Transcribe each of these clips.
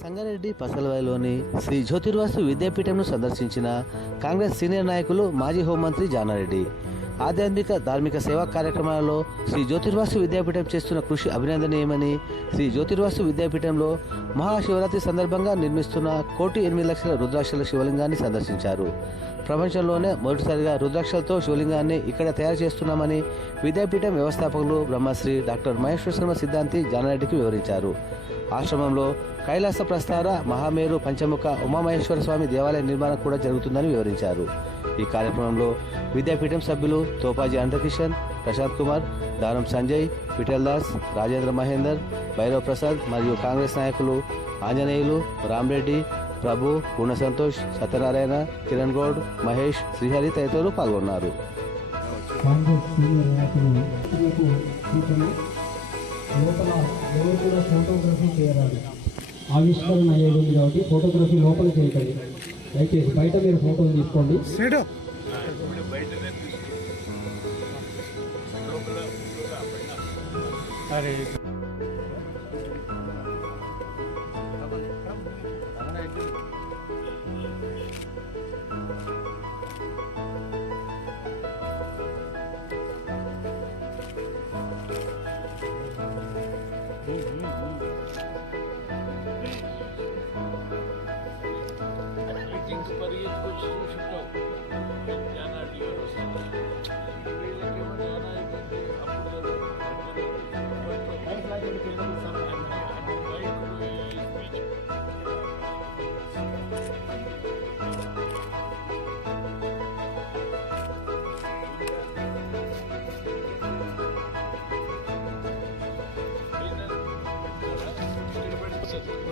సంగారెడ్డి పసలవాయిలోని శ్రీ జ్యోతిర్వాసు విద్యాపీఠంను సందర్శించిన కాంగ్రెస్ సీనియర్ నాయకులు మాజీ హోంమంత్రి జానారెడ్డి. ఆధ్యాత్మిక ధార్మిక సేవా కార్యక్రమాలలో శ్రీ జ్యోతిర్వాసు విద్యాపీఠం చేస్తున్న కృషి అభినందనీయమని శ్రీ జ్యోతిర్వాసు విద్యాపీఠంలో మహాశివరాత్రి సందర్భంగా నిర్మిస్తున్న కోటి ఎనిమిది లక్షల రుద్రాక్షల శివలింగాన్ని సందర్శించారు. ప్రపంచంలోనే మొదటిసారిగా రుద్రాక్షలతో శివలింగాన్ని ఇక్కడ తయారు చేస్తున్నామని విద్యాపీఠం వ్యవస్థాపకులు బ్రహ్మశ్రీ డాక్టర్ మహేశ్వర శర్మ సిద్ధాంతి జానారెడ్డికి వివరించారు. ఆశ్రమంలో కైలాస ప్రస్తార మహామేరు పంచముఖ ఉమామహేశ్వర స్వామి దేవాలయ నిర్మాణం కూడా జరుగుతుందని వివరించారు. ఈ కార్యక్రమంలో విద్యాపీఠం సభ్యులు తోపాజీ అనంతకిషన్ ప్రశాంత్ కుమార్ దానం సంజయ్ విఠల్ దాస్ రాజేంద్ర మహేందర్ భైరవ్ ప్రసాద్ మరియు కాంగ్రెస్ నాయకులు ఆంజనేయులు రామ్రెడ్డి ప్రభు పూర్ణ సంతోష్ సత్యనారాయణ కిరణ్ గౌడ్ మహేష్ శ్రీహరి తదితరులు పాల్గొన్నారు. కాంగ్రెస్ సీనియర్ నాయకులు లోపల ఎవరు కూడా ఫోటోగ్రఫీ చేయరాదు ఆవిష్కరణ అయ్యేది కాబట్టి ఫోటోగ్రఫీ లోపల చేయకండి దయచేసి బయట మీరు ఫోటోలు తీసుకోండి. Meetings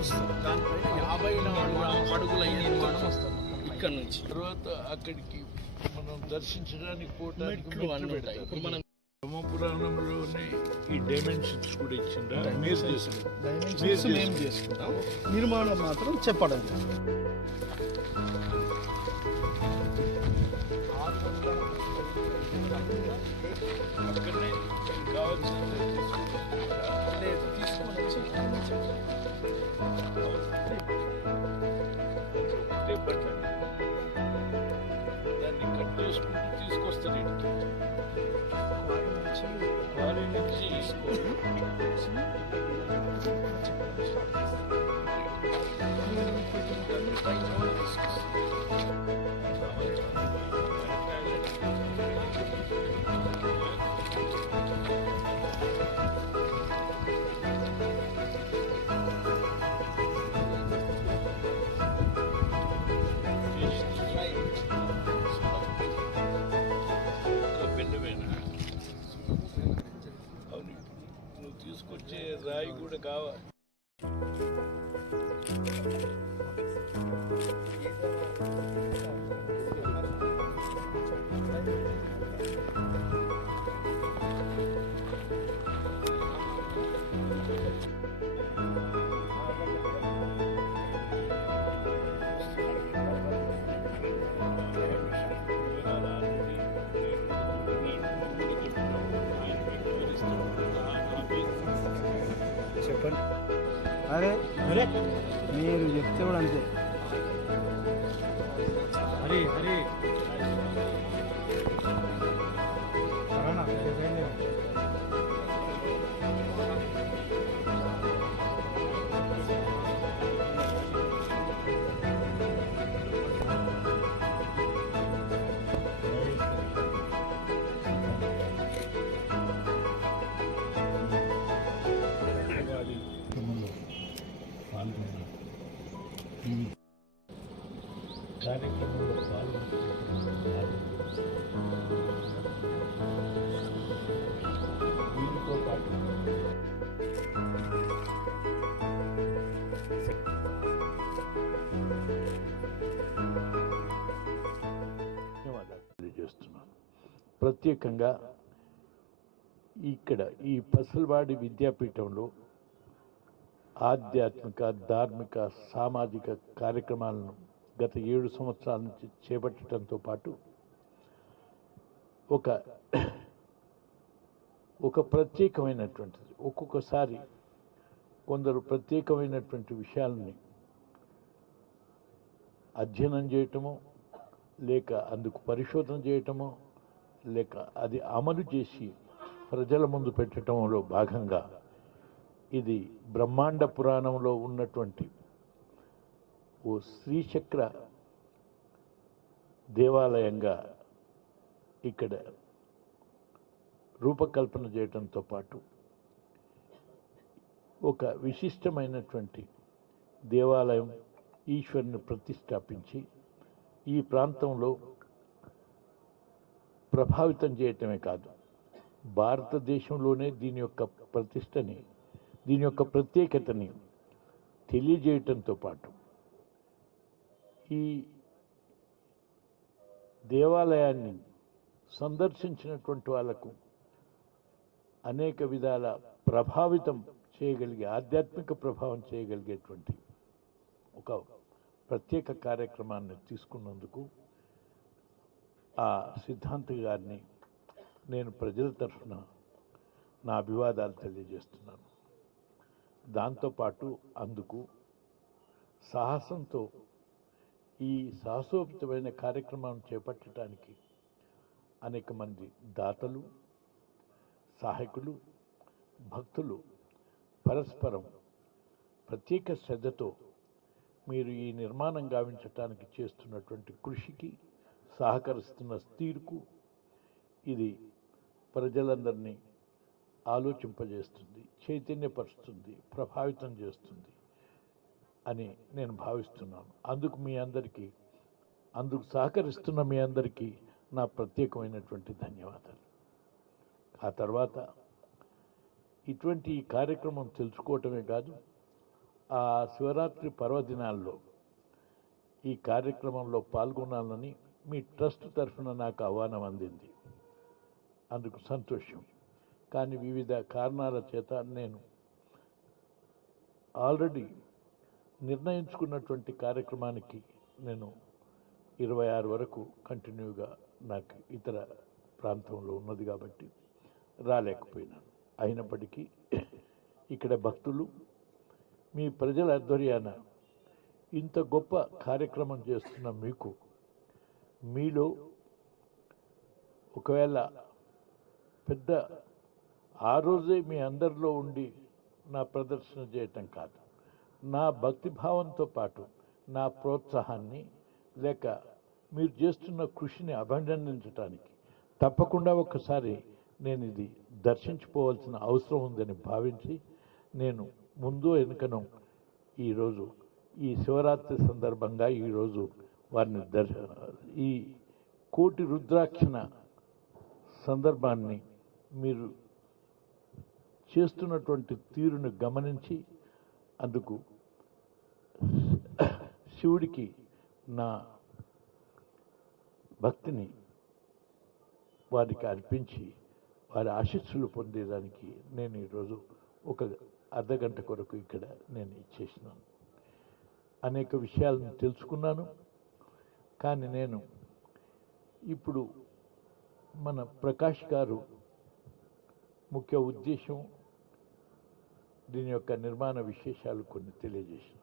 స్పీచ్ దానిపైన యాభై నాలుగు అడుగుల నిర్మాణం వస్తుంది ఇక్కడ నుంచి తర్వాత అక్కడికి మనం దర్శించడానికి పోవడానికి అన్నీ ఉంటాయి ఇప్పుడు మనం బ్రహ్మపురాణంలోనే ఈ డైమెన్షన్స్ కూడా ఇచ్చిండ్రా? మీరు డైమెన్షన్స్ నిర్మాణం మాత్రం చెప్పడం. అక్కడనే లేదు, తీసుకొని వచ్చి ఇక్కడ నుంచి ఒకటే బటన్ దాన్ని చెప్పండి అరే అరే మీరు చెప్తే కూడా అంతే హరి హరి కార్యక్రమంలో పాల్గొంటున్నారు వీరితో పాటు తెలియజేస్తున్నాను ప్రత్యేకంగా ఇక్కడ ఈ పసల్వాడి విద్యాపీఠంలో ఆధ్యాత్మిక ధార్మిక సామాజిక కార్యక్రమాలను గత ఏడు సంవత్సరాల నుంచి చేపట్టడంతో పాటు ఒక ఒక ప్రత్యేకమైనటువంటిది ఒక్కొక్కసారి కొందరు ప్రత్యేకమైనటువంటి విషయాలని అధ్యయనం చేయటము లేక అందుకు పరిశోధన చేయటమో లేక అది అమలు చేసి ప్రజల ముందు పెట్టడంలో భాగంగా ఇది బ్రహ్మాండ పురాణంలో ఉన్నటువంటి ఓ శ్రీచక్ర దేవాలయంగా ఇక్కడ రూపకల్పన చేయడంతో పాటు ఒక విశిష్టమైనటువంటి దేవాలయం ఈశ్వరుని ప్రతిష్టాపించి ఈ ప్రాంతంలో ప్రభావితం చేయటమే కాదు భారతదేశంలోనే దీని యొక్క ప్రతిష్టని దీని యొక్క ప్రత్యేకతని తెలియజేయటంతో పాటు ఈ దేవాలయాన్ని సందర్శించినటువంటి వాళ్ళకు అనేక విధాల ప్రభావితం చేయగలిగే ఆధ్యాత్మిక ప్రభావం చేయగలిగేటువంటి ఒక ప్రత్యేక కార్యక్రమాన్ని తీసుకున్నందుకు ఆ సిద్ధాంత గారిని నేను ప్రజల తరఫున నా అభివాదాలు తెలియజేస్తున్నాను. దాంతోపాటు అందుకు సాహసంతో ఈ సాహసోపితమైన కార్యక్రమం చేపట్టడానికి అనేక మంది దాతలు సహాయకులు భక్తులు పరస్పరం ప్రత్యేక శ్రద్ధతో మీరు ఈ నిర్మాణం గావించటానికి చేస్తున్నటువంటి కృషికి సహకరిస్తున్న తీరుకు ఇది ప్రజలందరినీ ఆలోచింపజేస్తుంది చైతన్యపరుస్తుంది ప్రభావితం చేస్తుంది. అని నేను భావిస్తున్నాను. అందుకు మీ అందరికీ అందుకు సహకరిస్తున్న మీ అందరికీ నా ప్రత్యేకమైనటువంటి ధన్యవాదాలు. ఆ తర్వాత ఇటువంటి ఈ కార్యక్రమం తెలుసుకోవటమే కాదు ఆ శివరాత్రి పర్వదినాల్లో ఈ కార్యక్రమంలో పాల్గొనాలని మీ ట్రస్ట్ తరఫున నాకు ఆహ్వానం అందింది. అందుకు సంతోషం. కానీ వివిధ కారణాల చేత నేను ఆల్రెడీ నిర్ణయించుకున్నటువంటి కార్యక్రమానికి నేను ఇరవై ఆరు వరకు కంటిన్యూగా నాకు ఇతర ప్రాంతంలో ఉన్నది కాబట్టి రాలేకపోయినాను. అయినప్పటికీ ఇక్కడ భక్తులు మీ ప్రజల ఆధ్వర్యాన ఇంత గొప్ప కార్యక్రమం చేస్తున్న మీకు మీలో ఒకవేళ పెద్ద ఆ రోజే మీ అందరిలో ఉండి నా ప్రదర్శన చేయటం కాదు. నా భక్తి భావంతో పాటు నా ప్రోత్సాహాన్ని లేక మీరు చేస్తున్న కృషిని అభినందించడానికి తప్పకుండా ఒకసారి నేను ఇది దర్శించుకోవాల్సిన అవసరం ఉందని భావించి నేను ముందు వెనుకను ఈరోజు ఈ శివరాత్రి సందర్భంగా ఈరోజు వారిని దర్శ ఈ కోటి రుద్రాక్షణ సందర్భాన్ని మీరు చేస్తున్నటువంటి తీరును గమనించి అందుకు శివుడికి నా భక్తిని వారికి అర్పించి వారి ఆశీస్సులు పొందేదానికి నేను ఈరోజు ఒక అర్ధగంట కొరకు ఇక్కడ నేను ఇచ్చేసినాను. అనేక విషయాలను తెలుసుకున్నాను. కానీ నేను ఇప్పుడు మన ప్రకాష్ గారు ముఖ్య ఉద్దేశం దీని యొక్క నిర్మాణ విశేషాలు కొన్ని తెలియజేసిన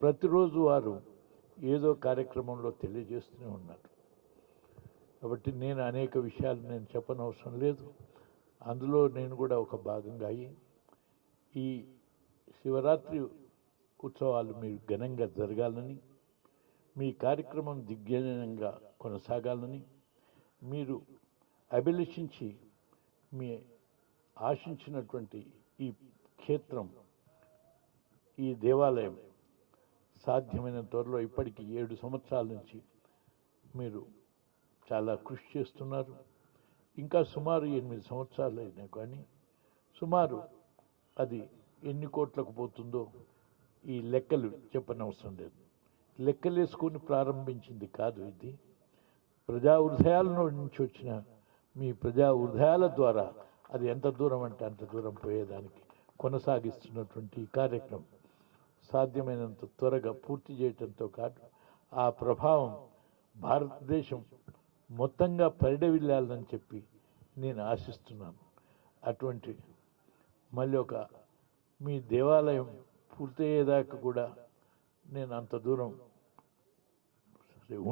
ప్రతిరోజు వారు ఏదో కార్యక్రమంలో తెలియజేస్తూనే ఉన్నారు. కాబట్టి నేను అనేక విషయాలు నేను చెప్పనవసరం లేదు. అందులో నేను కూడా ఒక భాగంగా అయ్యి ఈ శివరాత్రి ఉత్సవాలు మీరు ఘనంగా జరగాలని మీ కార్యక్రమం దిగ్విజయంగా కొనసాగాలని మీరు అభిలషించి మీ ఆశించినటువంటి ఈ క్షేత్రం ఈ దేవాలయం సాధ్యమైన త్వరలో ఇప్పటికి ఏడు సంవత్సరాల నుంచి మీరు చాలా కృషి చేస్తున్నారు. ఇంకా సుమారు ఎనిమిది సంవత్సరాలు అయినా కానీ సుమారు అది ఎన్ని కోట్లకు పోతుందో ఈ లెక్కలు చెప్పనవసరం లేదు. లెక్కలేసుకొని ప్రారంభించింది కాదు ఇది. ప్రజా హృదయాల నుంచి వచ్చిన మీ ప్రజా హృదయాల ద్వారా అది ఎంత దూరం అంటే అంత దూరం పోయేదానికి కొనసాగిస్తున్నటువంటి ఈ కార్యక్రమం. సాధ్యమైనంత త్వరగా పూర్తి చేయటంతో కాదు ఆ ప్రభావం భారతదేశం మొత్తంగా పరిడవిల్లాలని చెప్పి నేను ఆశిస్తున్నాను. అటువంటి మళ్ళీ ఒక మీ దేవాలయం పూర్తయ్యేదాకా కూడా నేను అంత దూరం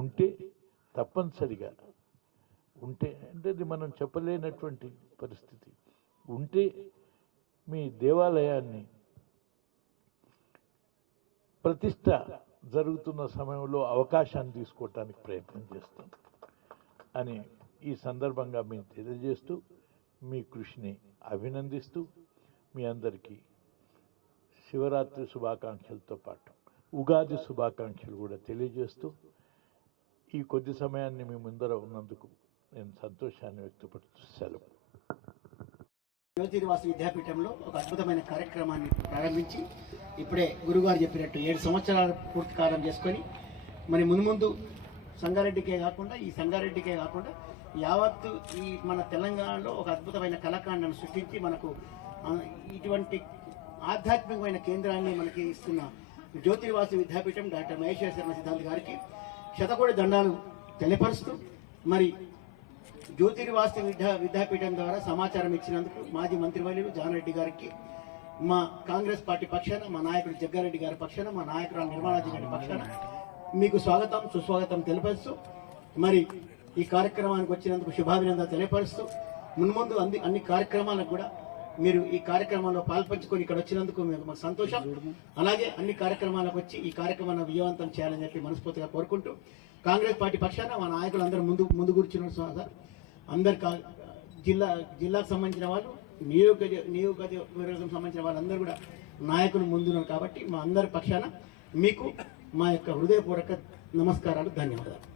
ఉంటే తప్పనిసరిగా ఉంటే అంటే అది మనం చెప్పలేనటువంటి పరిస్థితి. ఉంటే మీ దేవాలయాన్ని ప్రతిష్ట జరుగుతున్న సమయంలో అవకాశాన్ని తీసుకోవటానికి ప్రయత్నం చేస్తాం అని ఈ సందర్భంగా మేము తెలియజేస్తూ మీ కృషిని అభినందిస్తూ మీ అందరికీ శివరాత్రి శుభాకాంక్షలతో పాటు ఉగాది శుభాకాంక్షలు కూడా తెలియజేస్తూ ఈ కొద్ది సమయాన్ని మీ ముందర ఉన్నందుకు నేను సంతోషాన్ని వ్యక్తపడుతూ సెలవు. జ్యోతిర్వాస విద్యాపీఠంలో ఒక అద్భుతమైన కార్యక్రమాన్ని ప్రారంభించి ఇప్పుడే గురుగారు చెప్పినట్టు ఏడు సంవత్సరాలు పూర్తి కాలం చేసుకొని మరి ముందు ముందు సంగారెడ్డికే కాకుండా ఈ సంగారెడ్డికే కాకుండా యావత్తు ఈ మన తెలంగాణలో ఒక అద్భుతమైన కళాకాండను సృష్టించి మనకు ఇటువంటి ఆధ్యాత్మికమైన కేంద్రాన్ని మనకి ఇస్తున్న జ్యోతిర్వాసు విద్యాపీఠం డాక్టర్ మహేశ్వర శర్మ సిద్ధాంత్ గారికి శతకోటి దండాలు తెలియపరుస్తూ మరి జ్యోతిర్వాసు విద్యా విద్యాపీఠం ద్వారా సమాచారం ఇచ్చినందుకు మాజీ మంత్రివర్యులు జానరెడ్డి గారికి మా కాంగ్రెస్ పార్టీ పక్షాన మా నాయకుడు జగ్గారెడ్డి గారి పక్షాన మా నాయకురాలు నిర్మలాజీ గారి పక్షాన మీకు స్వాగతం సుస్వాగతం తెలియపరుస్తూ మరి ఈ కార్యక్రమానికి వచ్చినందుకు శుభాభినందన తెలియపరుస్తూ మున్ముందు అన్ని అన్ని కార్యక్రమాలకు కూడా మీరు ఈ కార్యక్రమంలో పాల్పంచుకొని ఇక్కడ వచ్చినందుకు మీకు మాకు సంతోషం. అలాగే అన్ని కార్యక్రమాలకు వచ్చి ఈ కార్యక్రమాన్ని విజయవంతం చేయాలని చెప్పి మనస్ఫూర్తిగా కోరుకుంటూ కాంగ్రెస్ పార్టీ పక్షాన మా నాయకులు అందరూ ముందు ముందు కూర్చున్నారు సార్. అందరు కా- జిల్లా జిల్లాకు సంబంధించిన వాళ్ళు నియోగ నియోగవర్గం సంబంధించిన వాళ్ళందరూ కూడా నాయకులు ముందున్నారు కాబట్టి మా అందరి పక్షాన మీకు మా యొక్క హృదయపూర్వక నమస్కారాలు ధన్యవాదాలు.